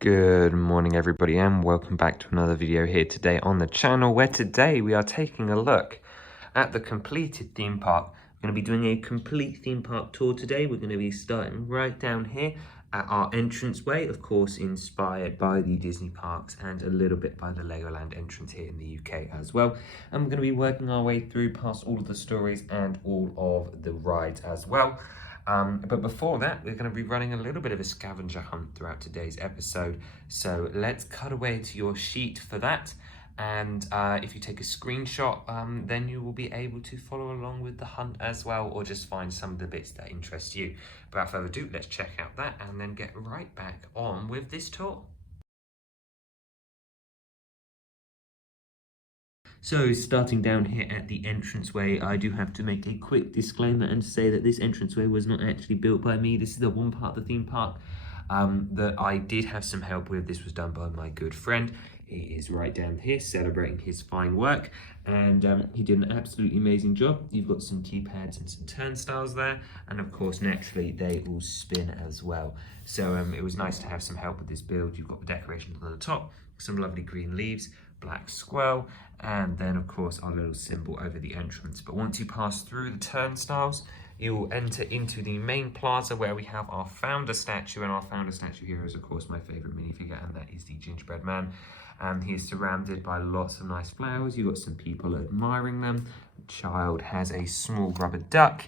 Good morning everybody and welcome back to another video here today on the channel, where today we are taking a look at the completed theme park. We're going to be doing a complete theme park tour today. We're going to be starting right down here at our entranceway, of course inspired by the Disney parks and a little bit by the Legoland entrance here in the UK as well. And we're going to be working our way through past all of the stories and all of the rides as well. But before that, we're going to be running a little bit of a scavenger hunt throughout today's episode. So let's cut away to your sheet for that. And if you take a screenshot, then you will be able to follow along with the hunt as well, or just find some of the bits that interest you. But without further ado, let's check out that and then get right back on with this tour. So starting down here at the entranceway, I do have to make a quick disclaimer and say that this entranceway was not actually built by me. This is the one part of the theme park that I did have some help with. This was done by my good friend. He is right down here celebrating his fine work, and he did an absolutely amazing job. You've got some keypads and some turnstiles there, and of course naturally they all spin as well. So it was nice to have some help with this build. You've got the decorations on the top, some lovely green leaves, black squirrel, and then of course our little symbol over the entrance. But once you pass through the turnstiles, you will enter into the main plaza where we have our founder statue, and our founder statue here is of course my favorite minifigure, and that is the gingerbread man. And he is surrounded by lots of nice flowers. You've got some people admiring them. The child has a small rubber duck.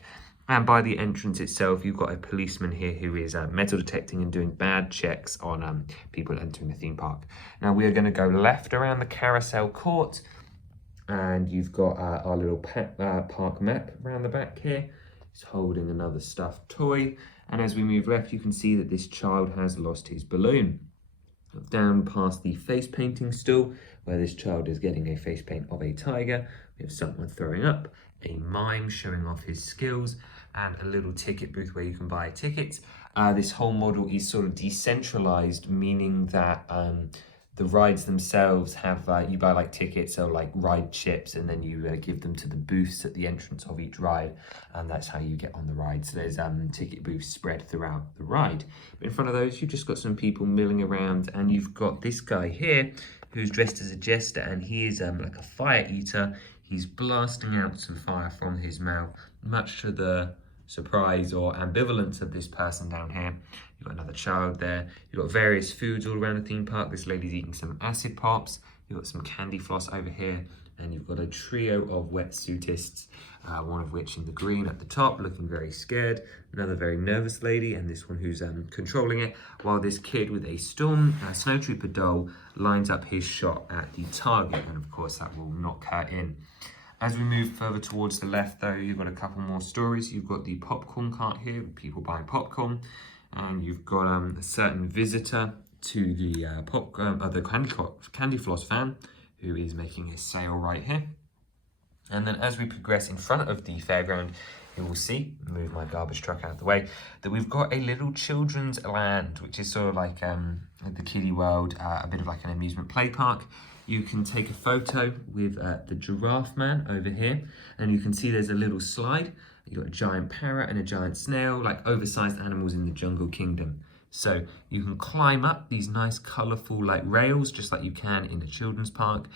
And by the entrance itself, you've got a policeman here who is metal detecting and doing bad checks on people entering the theme park. Now we are going to go left around the carousel court, and you've got our little park map around the back here. He's holding another stuffed toy. And as we move left, you can see that this child has lost his balloon. Down past the face painting stool, where this child is getting a face paint of a tiger. We have someone throwing up, a mime showing off his skills, and a little ticket booth where you can buy tickets. This whole model is sort of decentralized, meaning that the rides themselves have, you buy like tickets, so like ride chips, and then you give them to the booths at the entrance of each ride, and that's how you get on the ride. So there's ticket booths spread throughout the ride. But in front of those, you've just got some people milling around, and you've got this guy here who's dressed as a jester, and he is like a fire eater. He's blasting out some fire from his mouth, much to the surprise or ambivalence of this person down here. You've got another child there. You've got various foods all around the theme park. This lady's eating some acid pops. You've got some candy floss over here. And you've got a trio of wetsuitists, one of which in the green at the top, looking very scared. Another very nervous lady, and this one who's controlling it, while this kid with a snow trooper doll lines up his shot at the target, and of course that will knock her in. As we move further towards the left though, you've got a couple more stories. You've got the popcorn cart here with people buying popcorn, and you've got a certain visitor to the candy floss fan, who is making a sale right here. And then as we progress in front of the fairground, you will see, move my garbage truck out of the way, that we've got a little children's land, which is sort of like the kiddie world, a bit of like an amusement play park. You can take a photo with the giraffe man over here, and you can see there's a little slide. You've got a giant parrot and a giant snail, like oversized animals in the Jungle Kingdom. So you can climb up these nice colourful like rails, just like you can in a children's park,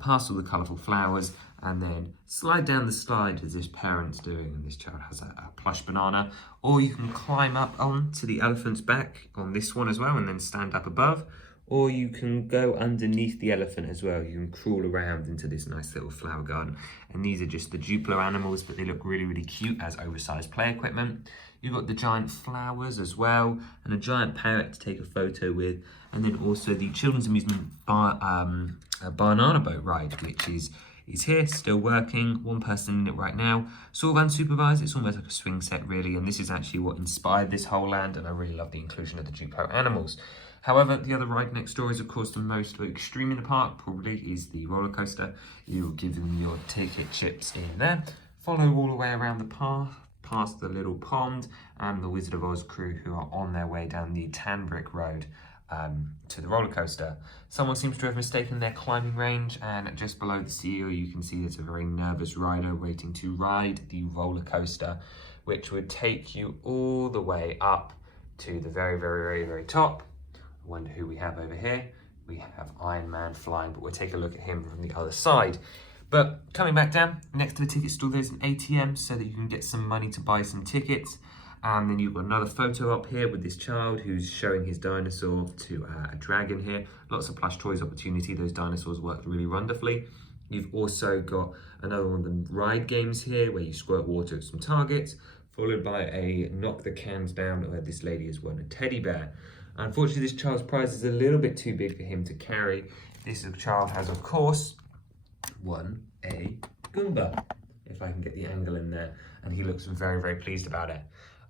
past all the colourful flowers, and then slide down the slide as this parent's doing, and this child has a plush banana. Or you can climb up onto the elephant's back on this one as well, and then stand up above. Or you can go underneath the elephant as well. You can crawl around into this nice little flower garden. And these are just the Duplo animals, but they look really, really cute as oversized play equipment. You've got the giant flowers as well, and a giant parrot to take a photo with. And then also the children's amusement banana boat ride, which is here, still working, one person in it right now. Sort of unsupervised, it's almost like a swing set really, and this is actually what inspired this whole land, and I really love the inclusion of the Duplo animals. However, the other ride next door is of course the most extreme in the park, probably is the roller coaster. You'll give them your ticket chips in there. Follow all the way around the path, past the little pond, and the Wizard of Oz crew who are on their way down the tan brick road to the roller coaster. Someone seems to have mistaken their climbing range, and just below the CEO you can see there's a very nervous rider waiting to ride the roller coaster, which would take you all the way up to the very, very, very, very top, I wonder who we have over here. We have Iron Man flying, but we'll take a look at him from the other side. But coming back down, next to the ticket stall, there's an ATM so that you can get some money to buy some tickets. And then you've got another photo up here with this child who's showing his dinosaur to a dragon here. Lots of plush toys opportunity. Those dinosaurs worked really wonderfully. You've also got another one of the ride games here where you squirt water at some targets, followed by a knock the cans down where this lady has won a teddy bear. Unfortunately, this child's prize is a little bit too big for him to carry. This child has, of course, won a Goomba, if I can get the angle in there, and he looks very, very pleased about it.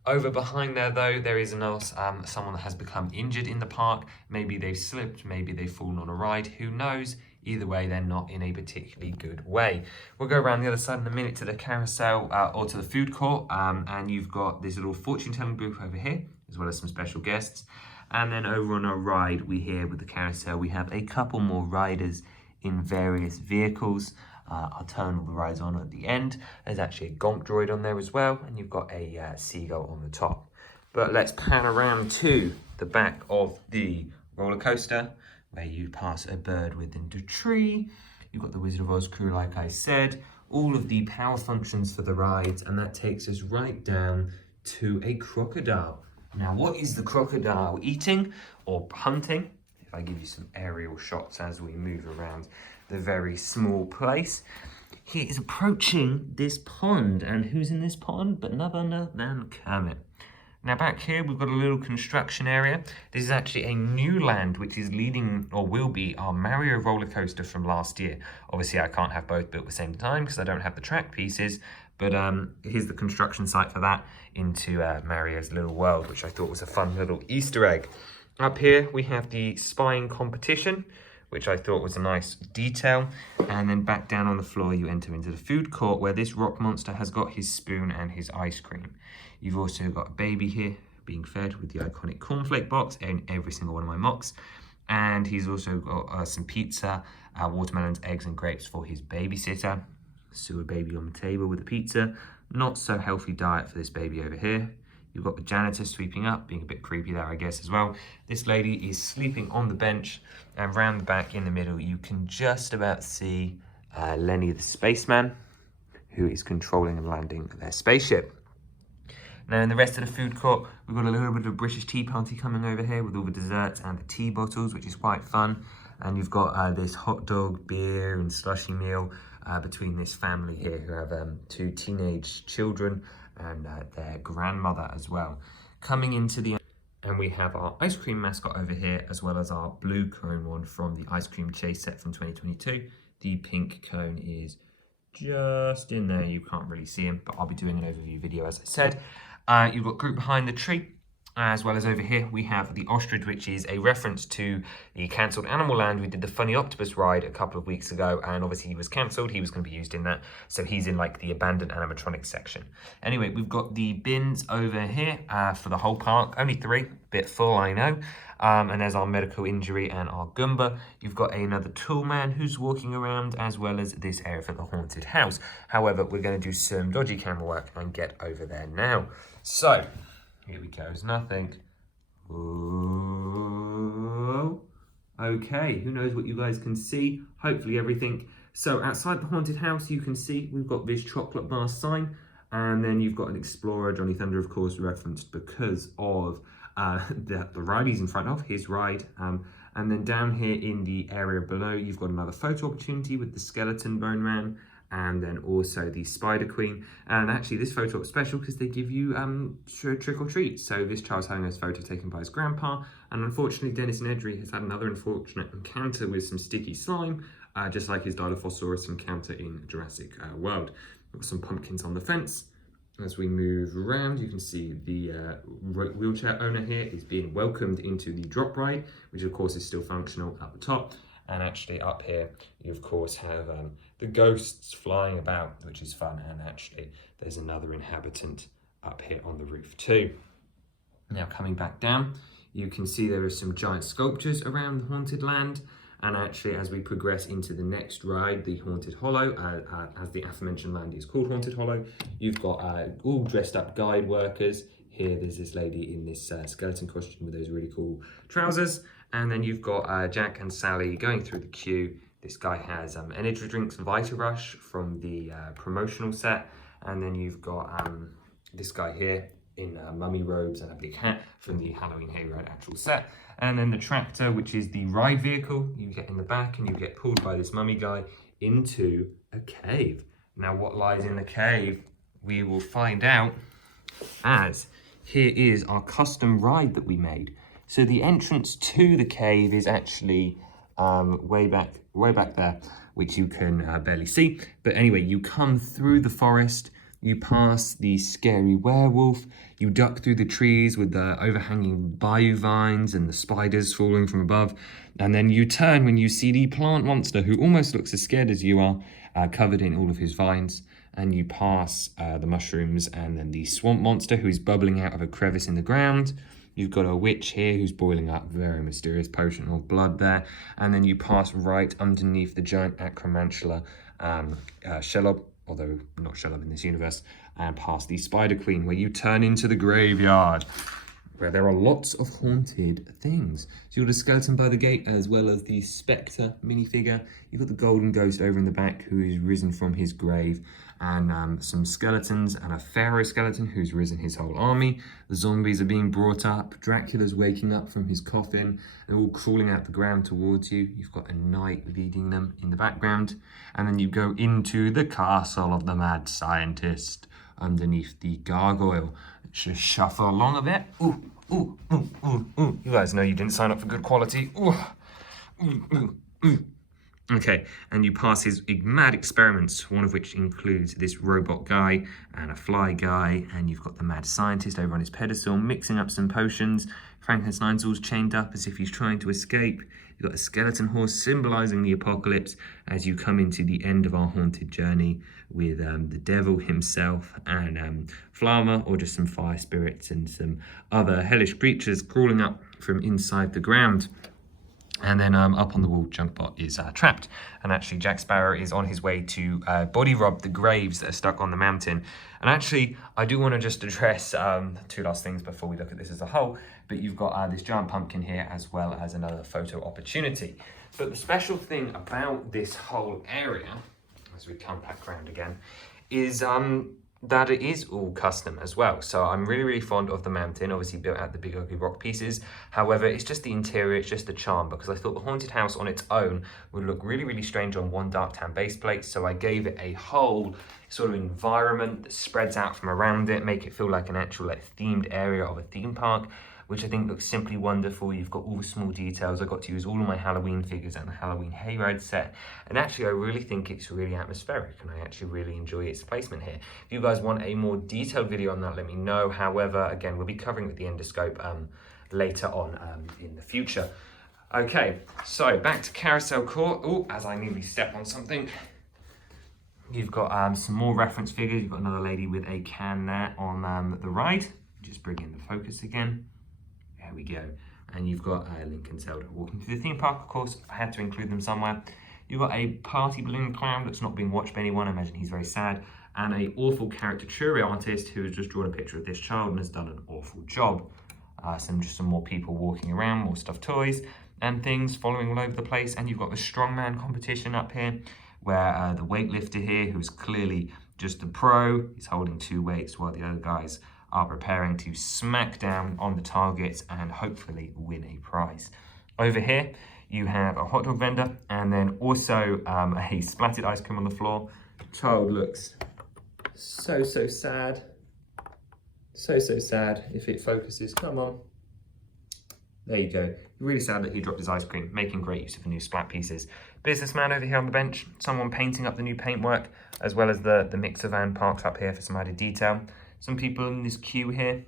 Over behind there, though, there is someone that has become injured in the park. Maybe they've slipped, maybe they've fallen on a ride, who knows? Either way, they're not in a particularly good way. We'll go around the other side in a minute to the carousel or to the food court, and you've got this little fortune-telling booth over here, as well as some special guests. And then over on our ride, with the carousel, we have a couple more riders in various vehicles. I'll turn all the rides on at the end. There's actually a gonk droid on there as well, and you've got a seagull on the top. But let's pan around to the back of the roller coaster, where you pass a bird within the tree. You've got the Wizard of Oz crew, like I said, all of the power functions for the rides, and that takes us right down to a crocodile. Now, what is the crocodile eating or hunting? If I give you some aerial shots as we move around the very small place. He is approaching this pond, and who's in this pond but none other than Kermit. Now back here we've got a little construction area. This is actually a new land which is leading, or will be, our Mario roller coaster from last year. Obviously I can't have both built at the same time because I don't have the track pieces, but here's the construction site for that into Mario's little world, which I thought was a fun little Easter egg. Up here we have the spying competition, which I thought was a nice detail. And then back down on the floor, you enter into the food court where this rock monster has got his spoon and his ice cream. You've also got a baby here being fed with the iconic cornflake box in every single one of my mocks. And he's also got some pizza, watermelons, eggs, and grapes for his babysitter. Sewer baby on the table with the pizza. Not so healthy diet for this baby over here. You've got the janitor sweeping up, being a bit creepy there, I guess, as well. This lady is sleeping on the bench, and round the back in the middle, you can just about see Lenny the spaceman, who is controlling and landing their spaceship. Now, in the rest of the food court, we've got a little bit of a British tea party coming over here with all the desserts and the tea bottles, which is quite fun. And you've got this hot dog, beer, and slushy meal between this family here who have 2 teenage children and their grandmother as well. Coming into the and we have our ice cream mascot over here, as well as our blue cone one from the ice cream chase set from 2022. The pink cone is just in there. You can't really see him, but I'll be doing an overview video, as I said. You've got group behind the tree, as well as over here we have the ostrich, which is a reference to the cancelled Animal Land. We did the Funny Octopus ride a couple of weeks ago, and obviously he was cancelled. He was going to be used in that, so he's in like the abandoned animatronics section. Anyway, we've got the bins over here for the whole park. Only 3, bit full, I know. And there's our medical injury and our Goomba. You've got another tool man who's walking around, as well as this area for the haunted house. However, we're going to do some dodgy camera work and get over there now. So here we go, it's nothing. Ooh. Okay, who knows what you guys can see? Hopefully everything. So outside the haunted house, you can see we've got this chocolate bar sign, and then you've got an Explorer, Johnny Thunder, of course, referenced because of the ride he's in front of, his ride. And then down here in the area below, you've got another photo opportunity with the skeleton bone man, and then also the Spider Queen. And actually this photo is special because they give you trick or treat. So this child's having his photo taken by his grandpa, and unfortunately Dennis Nedry has had another unfortunate encounter with some sticky slime, just like his Dilophosaurus encounter in Jurassic World. We've got some pumpkins on the fence. As we move around, you can see the wheelchair owner here is being welcomed into the drop ride, which of course is still functional at the top. And actually up here, you of course have the ghosts flying about, which is fun. And actually there's another inhabitant up here on the roof too. Now coming back down, you can see there are some giant sculptures around the haunted land. And actually, as we progress into the next ride, the Haunted Hollow, as the aforementioned land is called Haunted Hollow, you've got all dressed up guide workers. Here, there's this lady in this skeleton costume with those really cool trousers. And then you've got Jack and Sally going through the queue. This guy has energy drinks, Vita Rush from the promotional set. And then you've got this guy here in mummy robes and a big hat from the Halloween Hayride actual set. And then the tractor, which is the ride vehicle, you get in the back and you get pulled by this mummy guy into a cave. Now what lies in the cave, we will find out as here is our custom ride that we made. So the entrance to the cave is actually way back there, which you can barely see. But anyway, you come through the forest, you pass the scary werewolf, you duck through the trees with the overhanging bayou vines and the spiders falling from above. And then you turn when you see the plant monster who almost looks as scared as you are, covered in all of his vines. And you pass the mushrooms and then the swamp monster who is bubbling out of a crevice in the ground. You've got a witch here who's boiling up, very mysterious potion of blood there. And then you pass right underneath the giant acromantula Shelob, although not Shelob in this universe, and past the Spider Queen, where you turn into the graveyard, where there are lots of haunted things. So you've got a skeleton by the gate, as well as the Spectre minifigure. You've got the golden ghost over in the back, who is risen from his grave, and some skeletons, and a pharaoh skeleton who's risen his whole army. The zombies are being brought up. Dracula's waking up from his coffin. They're all crawling out the ground towards you. You've got a knight leading them in the background. And then you go into the castle of the mad scientist underneath the gargoyle. Should shuffle along a bit. Ooh, ooh, ooh, ooh, ooh. You guys know you didn't sign up for good quality. Ooh, ooh, ooh, ooh. Okay, and you pass his mad experiments, one of which includes this robot guy and a fly guy, and you've got the mad scientist over on his pedestal mixing up some potions. Frankenstein's all chained up as if he's trying to escape. You've got a skeleton horse symbolizing the apocalypse as you come into the end of our haunted journey with the devil himself and Flama, or just some fire spirits and some other hellish creatures crawling up from inside the ground. And then up on the wall, Junkbot is trapped. And actually, Jack Sparrow is on his way to body rob the graves that are stuck on the mountain. And actually, I do want to just address two last things before we look at this as a whole. But you've got this giant pumpkin here, as well as another photo opportunity. But the special thing about this whole area, as we come back around again, is that it is all custom as well. So I'm really, really fond of the mountain, obviously built out the big ugly rock pieces. However, it's just the interior, it's just the charm, because I thought the haunted house on its own would look really, really strange on one dark tan base plate. So I gave it a whole sort of environment that spreads out from around it, make it feel like an actual themed area of a theme park, which I think looks simply wonderful. You've got all the small details. I got to use all of my Halloween figures and the Halloween Hayride set. And actually, I really think it's really atmospheric, and I actually really enjoy its placement here. If you guys want a more detailed video on that, let me know. However, again, we'll be covering with the endoscope later on in the future. Okay, so back to Carousel Court. Oh, as I nearly step on something. You've got some more reference figures. You've got another lady with a can there on the ride. Just bring in the focus again. There we go. And you've got Link and Zelda walking through the theme park, of course. I had to include them somewhere. You've got a party balloon clown that's not being watched by anyone. I imagine he's very sad. And a awful caricature artist who has just drawn a picture of this child and has done an awful job. Just some more people walking around, more stuffed toys and things following all over the place. And you've got the strongman competition up here, where the weightlifter here, who's clearly just a pro, is holding 2 weights while the other guys are preparing to smack down on the targets and hopefully win a prize. Over here, you have a hot dog vendor, and then also a splattered ice cream on the floor. Child looks so sad. So sad. If it focuses, come on. There you go. Really sad that he dropped his ice cream, making great use of the new splat pieces. Businessman over here on the bench, someone painting up the new paintwork, as well as the mixer van parked up here for some added detail. Some people in this queue here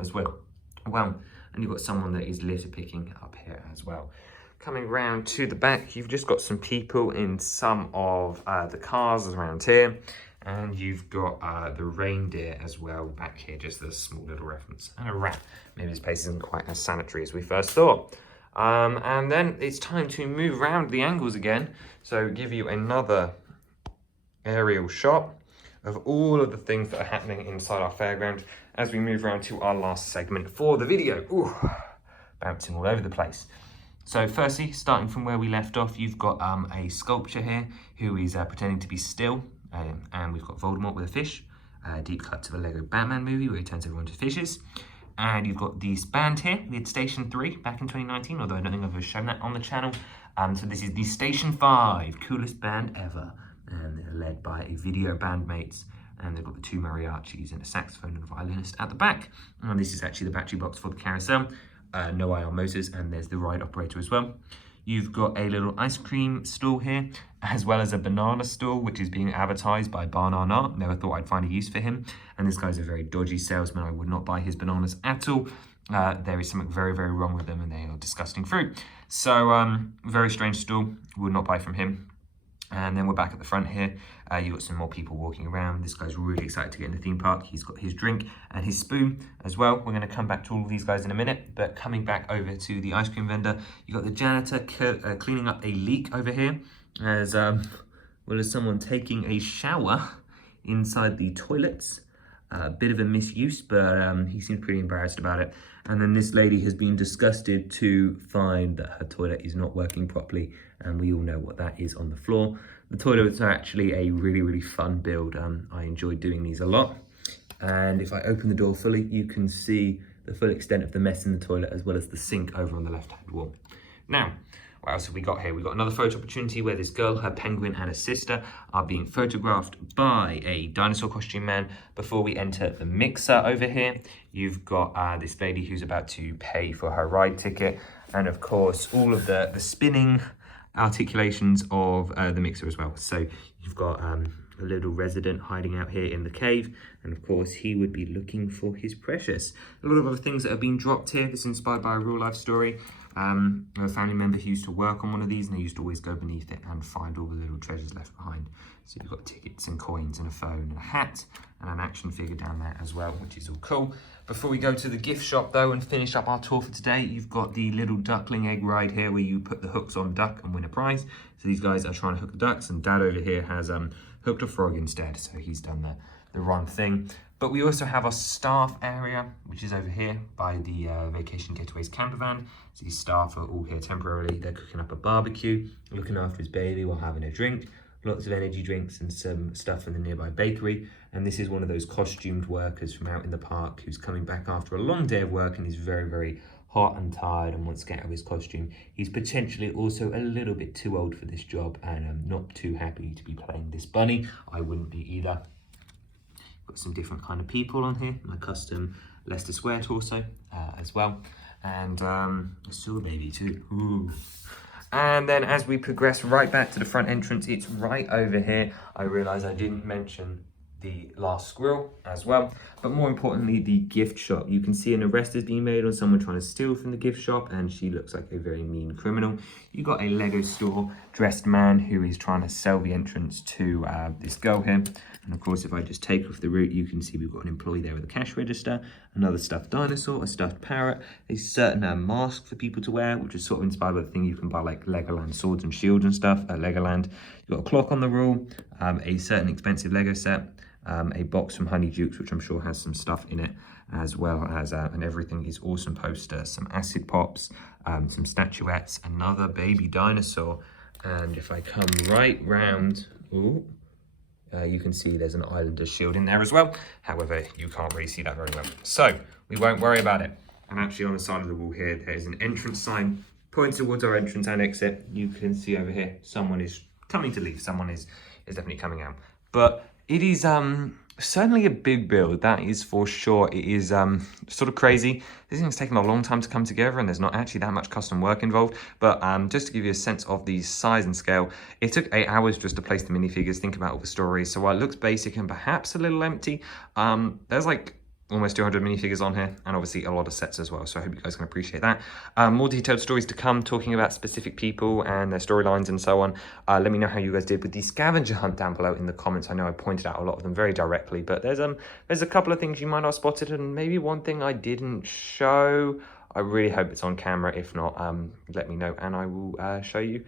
as well. And you've got someone that is litter picking up here as well. Coming round to the back, you've just got some people in some of the cars around here. And you've got the reindeer as well back here, just a small little reference. And a rat. Maybe this place isn't quite as sanitary as we first thought. And then it's time to move around the angles again. So give you another aerial shot of all of the things that are happening inside our fairground as we move around to our last segment for the video. Ooh, bouncing all over the place. So firstly, starting from where we left off, you've got a sculpture here who is pretending to be still, and we've got Voldemort with a fish, deep cut to the LEGO Batman movie where he turns everyone into fishes. And you've got this band here, we had Station 3 back in 2019, although I don't think I've ever shown that on the channel. So this is the Station 5, coolest band ever, and they're led by a video bandmates. And they've got the 2 mariachis and a saxophone and a violinist at the back. And this is actually the battery box for the carousel. No IR motors, and there's the ride operator as well. You've got a little ice cream stall here, as well as a banana stall, which is being advertised by Banana. Never thought I'd find a use for him. And this guy's a very dodgy salesman. I would not buy his bananas at all. There is something very, very wrong with them, and they are disgusting fruit. So, very strange stall. Would not buy from him. And then we're back at the front here. You've got some more people walking around. This guy's really excited to get in the theme park. He's got his drink and his spoon as well. We're going to come back to all of these guys in a minute. But coming back over to the ice cream vendor, you've got the janitor cleaning up a leak over here. As well as someone taking a shower inside the toilets. A bit of a misuse, but he seems pretty embarrassed about it. And then this lady has been disgusted to find that her toilet is not working properly, and we all know what that is on the floor. The toilets are actually a really, really fun build. I enjoy doing these a lot. And if I open the door fully, you can see the full extent of the mess in the toilet, as well as the sink over on the left-hand wall. Now, what else have we got here? We've got another photo opportunity where this girl, her penguin, and her sister are being photographed by a dinosaur costume man. Before we enter the mixer over here, you've got this lady who's about to pay for her ride ticket. And of course, all of the spinning articulations of the mixer as well. So you've got a little resident hiding out here in the cave. And of course, he would be looking for his precious. A lot of other things that have been dropped here. This is inspired by a real life story. A family member who used to work on one of these, and they used to always go beneath it and find all the little treasures left behind. So you've got tickets and coins and a phone and a hat and an action figure down there as well, which is all cool. Before we go to the gift shop though and finish up our tour for today, you've got the little duckling egg ride here where you put the hooks on duck and win a prize. So these guys are trying to hook the ducks, and Dad over here has hooked a frog instead, so he's done the wrong thing. But we also have our staff area, which is over here by the Vacation Getaways camper van. So these staff are all here temporarily. They're cooking up a barbecue, looking after his baby while having a drink. Lots of energy drinks and some stuff in the nearby bakery. And this is one of those costumed workers from out in the park who's coming back after a long day of work, and he's very, very hot and tired and wants to get out of his costume. He's potentially also a little bit too old for this job, and I'm not too happy to be playing this bunny. I wouldn't be either. Got some different kind of people on here. My custom Leicester Square torso as well. And a sewer baby too. Ooh. And then as we progress right back to the front entrance, it's right over here. I realise I didn't mention the last squirrel as well, but more importantly, the gift shop. You can see an arrest is being made on someone trying to steal from the gift shop, and she looks like a very mean criminal. You got a Lego store dressed man who is trying to sell the entrance to this girl here. And of course, if I just take off the route, you can see we've got an employee there with a cash register, another stuffed dinosaur, a stuffed parrot, a certain mask for people to wear, which is sort of inspired by the thing you can buy like Legoland swords and shields and stuff at Legoland. You've got a clock on the wall, a certain expensive Lego set, a box from Honey Dukes, which I'm sure has some stuff in it, as well as an Everything is Awesome poster, some acid pops, some statuettes, another baby dinosaur. And if I come right round, you can see there's an Islanders shield in there as well. However, you can't really see that very well. So we won't worry about it. And actually on the side of the wall here, there's an entrance sign points towards our entrance and exit. You can see over here, someone is coming to leave. Someone is definitely coming out. But it is certainly a big build, that is for sure. It is sort of crazy. This thing's taken a long time to come together, and there's not actually that much custom work involved. But just to give you a sense of the size and scale, it took 8 hours just to place the minifigures. Think about all the stories. So while it looks basic and perhaps a little empty, there's like almost 200 minifigures on here, and obviously a lot of sets as well, so I hope you guys can appreciate that. More detailed stories to come, talking about specific people and their storylines and so on. Let me know how you guys did with the scavenger hunt down below in the comments. I know I pointed out a lot of them very directly, but there's a couple of things you might not have spotted, and maybe one thing I didn't show. I really hope it's on camera. If not, let me know and I will show you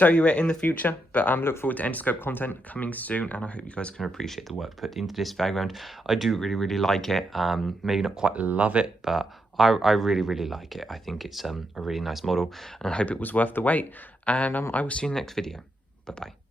it in the future. But look forward to Endoscope content coming soon, and I hope you guys can appreciate the work put into this fairground. I do really like it. Maybe not quite love it, but I really, really like it. I think it's a really nice model, and I hope it was worth the wait. And I will see you in the next video. Bye-bye.